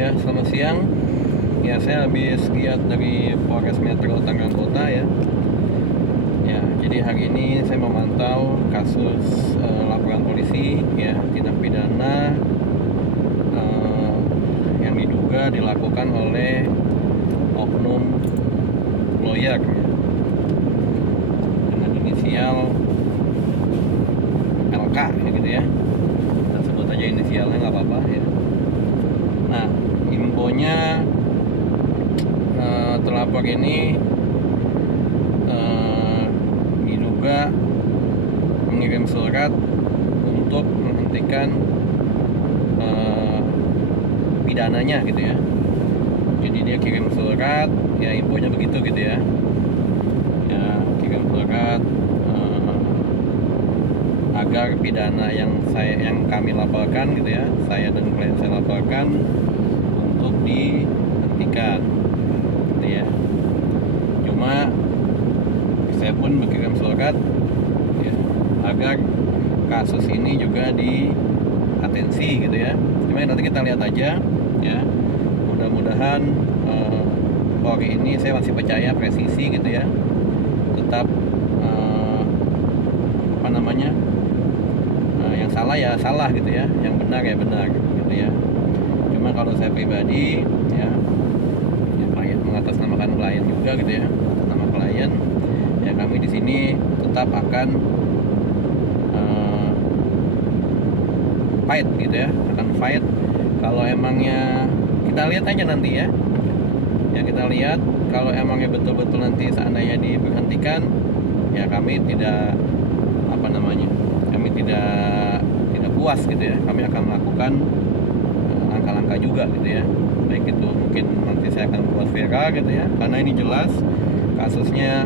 Ya, selamat siang. Ya, saya habis lihat dari Polres Metro Tangerang Kota ya. Ya, jadi hari ini saya memantau kasus laporan polisi ya tindak pidana yang diduga dilakukan oleh oknum lawyer ya, dengan inisial LK ya gitu ya. Kita sebut aja inisialnya nggak apa-apa ya. Nah, infonya terlapor ini diduga mengirim surat untuk menghentikan pidananya gitu ya. Jadi dia kirim surat, ya infonya begitu gitu ya. Ya, kirim surat agar pidana yang kami laporkan gitu ya, saya dan klien saya laporkan untuk dihentikan gitu ya. Cuma saya pun mengirim surat ya, agar kasus ini juga diatensi gitu ya. Cuma nanti kita lihat aja ya. Mudah-mudahan Polri ini saya masih percaya presisi gitu ya. Tetap yang salah ya salah gitu ya, yang benar ya benar gitu ya. Cuma kalau saya pribadi ya klien mengatasnamakan klien juga gitu ya, nama klien ya, kami di sini tetap akan fight gitu ya, akan fight. Kalau emangnya kita lihat aja nanti ya, kita lihat kalau emangnya betul-betul nanti seandainya diberhentikan ya, kami tidak kami tidak puas gitu ya, kami akan melakukan langkah-langkah juga gitu ya. Baik itu mungkin nanti saya akan buat viral gitu ya, karena ini jelas kasusnya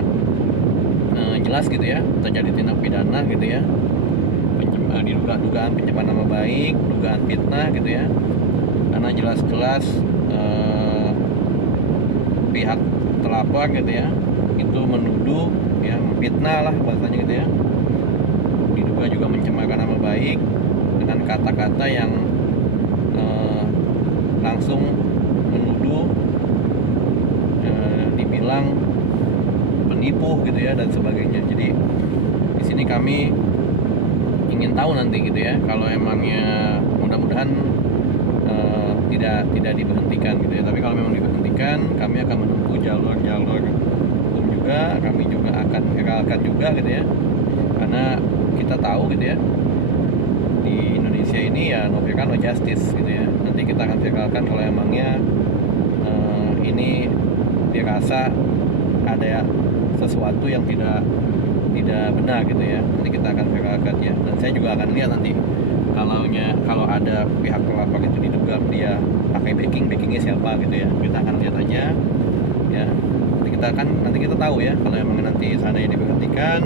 jelas gitu ya, terjadi tindak pidana gitu ya, dugaan pencemaran nama baik, dugaan fitnah gitu ya, karena jelas-jelas pihak terlapor gitu ya itu menuduh ya, memfitnah lah bahasanya gitu ya, diduga juga mencemarkan nama baik dengan kata-kata yang langsung menuduh, dibilang penipu gitu ya dan sebagainya. Jadi di sini kami ingin tahu nanti gitu ya, kalau emangnya mudah-mudahan tidak diberhentikan gitu ya. Tapi kalau memang diberhentikan, kami akan menempuh jalur hukum juga, kami juga akan viralkan juga gitu ya, karena kita tahu gitu ya, di Indonesia ini ya no viral no justice gitu ya. Nanti kita akan viralkan kalau emangnya ini dirasa ada sesuatu yang tidak benar gitu ya, nanti kita akan viralkan ya. Dan saya juga akan lihat nanti kalau ada pihak pelapor itu diduga dia pakai backingnya siapa gitu ya, kita akan lihat aja ya. Nanti kita tahu ya, kalau emang nanti seandainya diberhentikan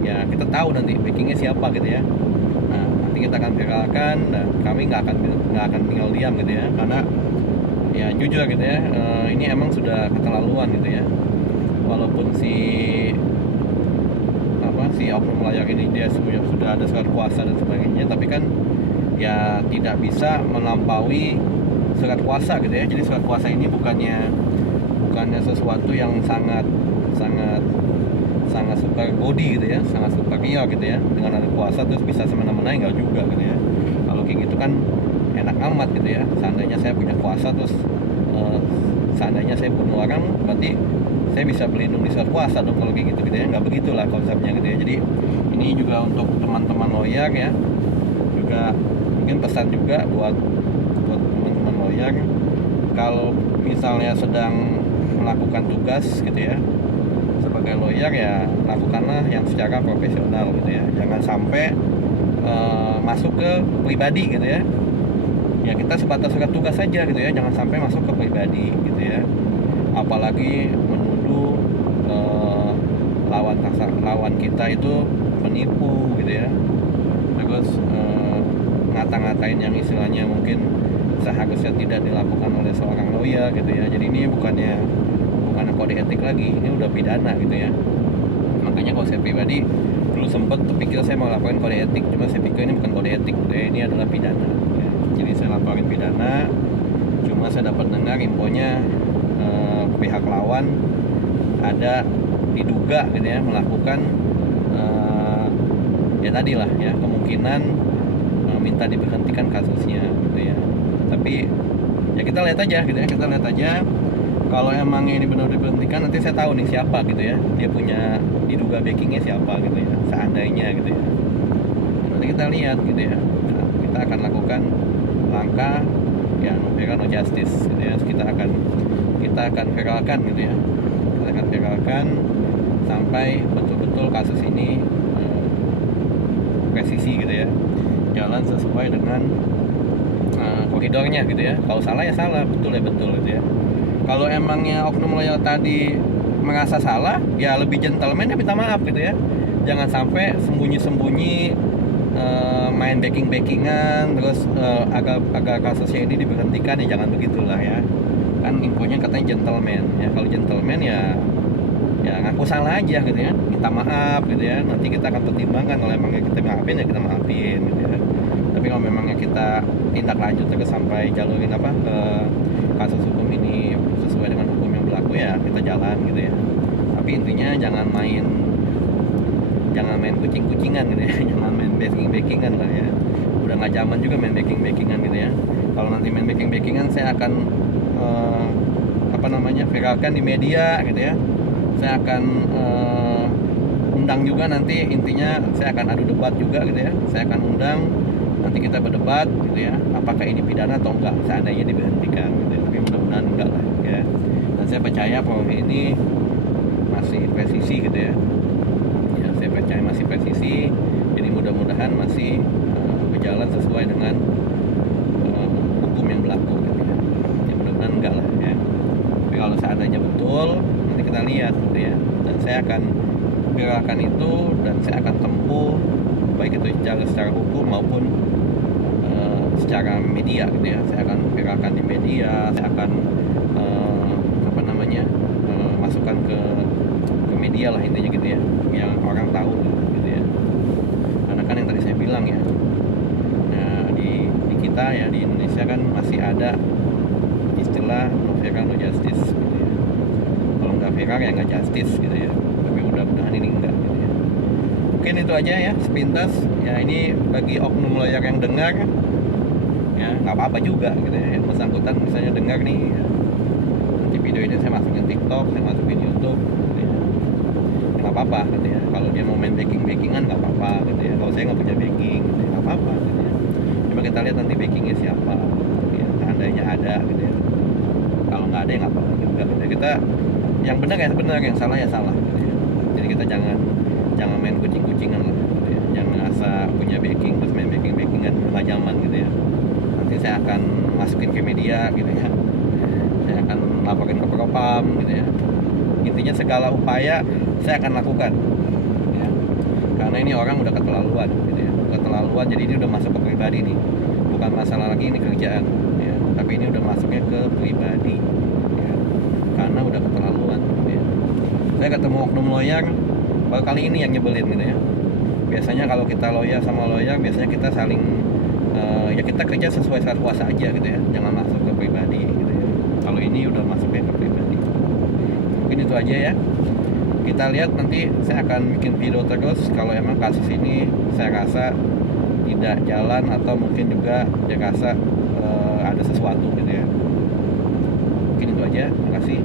ya kita tahu nanti backingnya siapa gitu ya. Nah, nanti kita akan viralkan dan kami nggak akan tinggal diam gitu ya, karena ya jujur gitu ya, ini emang sudah keterlaluan gitu ya. Walaupun si oknum layak ini dia sudah ada surat kuasa dan sebagainya, tapi kan ya tidak bisa melampaui surat kuasa gitu ya. Jadi surat kuasa ini bukannya sesuatu yang sangat super body gitu ya, sangat superior gitu ya. Dengan ada kuasa terus bisa semena-mena, enggak juga gitu ya. Kalau kayak gitu kan enak amat gitu ya. Seandainya saya punya kuasa terus seandainya saya bunuh orang, berarti saya bisa berlindung di surat kuasa dong kalau kayak gitu ya. Nggak begitulah konsepnya gitu ya. Jadi ini juga untuk teman-teman lawyer ya, juga mungkin pesan juga buat teman-teman lawyer, kalau misalnya sedang melakukan tugas gitu ya sebagai lawyer ya, lakukanlah yang secara profesional gitu ya. Jangan sampai masuk ke pribadi gitu ya. Ya kita sebatas surat tugas saja gitu ya, jangan sampai masuk ke pribadi gitu ya. Apalagi menuduh lawan kita itu penipu gitu ya. Terus ngata-ngatain yang istilahnya mungkin seharusnya tidak dilakukan oleh seorang lawyer gitu ya. Jadi ini bukannya kode etik lagi, ini udah pidana gitu ya. Makanya kalau saya pribadi dulu sempat terpikir saya mau lakukan kode etik, cuma saya pikir ini bukan kode etik gitu ya, ini adalah pidana ya. Jadi saya lakukan dilaporin pidana. Cuma saya dapat dengar infonya pihak lawan ada diduga gitu ya melakukan ya tadi lah ya kemungkinan minta diberhentikan kasusnya gitu ya. Tapi ya kita lihat aja gitu ya, kita lihat aja kalau emang ini benar diberhentikan nanti saya tahu nih siapa gitu ya, dia punya diduga backingnya siapa gitu ya, seandainya gitu ya. Nanti kita lihat gitu ya, nah, kita akan lakukan langkah ya no fair no justice gitu ya. Kita akan viralkan gitu ya, kita akan viralkan sampai betul-betul kasus ini presisi gitu ya, jalan sesuai dengan koridornya gitu ya. Kalau salah ya salah, betul ya betul gitu ya. Kalau emangnya oknum lawyer tadi merasa salah, ya lebih gentleman ya minta maaf gitu ya. Jangan sampai sembunyi-sembunyi main backing-backingan terus agar kasusnya ini diberhentikan, ya jangan begitulah ya. Kan infonya katanya gentleman ya. Kalau gentleman ya ngaku salah aja gitu ya, minta maaf gitu ya. Nanti kita akan pertimbangkan kalau emangnya kita maafin ya kita maafin gitu ya. Tapi kalau memangnya kita tindak lanjut terus sampai jalurin ke kasus hukum ini sesuai dengan hukum yang berlaku, ya kita jalan gitu ya. Tapi intinya jangan main kucing-kucingan gitu ya, jangan main backing-backingan lah ya. Udah nggak zaman juga main backing-backingan gitu ya. Kalau nanti main backing-backingan saya akan viralkan di media gitu ya. Saya akan undang juga nanti, intinya saya akan adu debat juga gitu ya. Saya akan undang, nanti kita berdebat gitu ya, apakah ini pidana atau enggak seandainya diberhentikan gitu ya. Tapi mudah-mudahan enggak lah ya. Dan saya percaya bahwa ini masih presisi gitu ya. Ya saya percaya masih presisi, jadi mudah-mudahan masih berjalan sesuai dengan hukum yang berlaku gitu ya. Ya mudah-mudahan enggak lah ya. Tapi kalau seandainya betul, nanti kita lihat gitu ya. Dan saya akan viralkan itu, dan saya akan tempuh baik itu secara hukum maupun secara media gitu ya. Saya akan viralkan di media, saya akan masukkan ke media lah intinya gitu ya, yang orang tahu gitu ya. Karena kan yang tadi saya bilang ya, nah di kita ya di Indonesia kan masih ada istilah no fair no justice gitu ya. Kalau nggak fair ya nggak justice gitu ya. Tapi mudah-mudahan ini enggak gitu ya. Mungkin itu aja ya sepintas ya, ini bagi oknum lawyer yang dengar ya, nggak apa-apa juga gitu ya. Yang bersangkutan misalnya dengar nih ya, nanti video ini saya masukin TikTok, saya masukin YouTube gitu ya. Nggak apa-apa gitu ya. Kalau dia mau main backing-backingan nggak apa-apa gitu ya. Kalau saya nggak punya backing gitu ya, nggak apa-apa gitu ya. Cuma kita lihat nanti backingnya siapa gitu ya. Seandainya ada gitu ya, kalau nggak ada ya nggak apa-apa juga gitu ya. Kita yang benar ya benar, yang salah ya salah gitu ya. Jadi kita jangan main kucing-kucingan lah gitu ya. Jangan merasa punya backing terus main backing-backingan nggak zaman gitu ya. Nanti saya akan masukin ke media gitu ya. Saya akan laporin ke Propam gitu ya. Intinya segala upaya saya akan lakukan ya. Karena ini orang udah keterlaluan gitu ya. Keterlaluan, jadi ini udah masuk ke pribadi nih. Bukan masalah lagi ini kerjaan ya. Tapi ini udah masuknya ke pribadi ya. Karena udah keterlaluan gitu ya. Saya ketemu oknum lawyer baru kali ini yang nyebelin gitu ya. Biasanya kalau kita lawyer sama lawyer, biasanya kita saling ya kita kerja sesuai saat puasa aja gitu ya. Jangan masuk ke pribadi gitu ya. Kalau ini udah masuknya ke pribadi. Mungkin itu aja ya. Kita lihat nanti, saya akan bikin video terus kalau emang kasus ini saya rasa tidak jalan atau mungkin juga dia rasa ada sesuatu gitu ya. Mungkin itu aja. Terima kasih.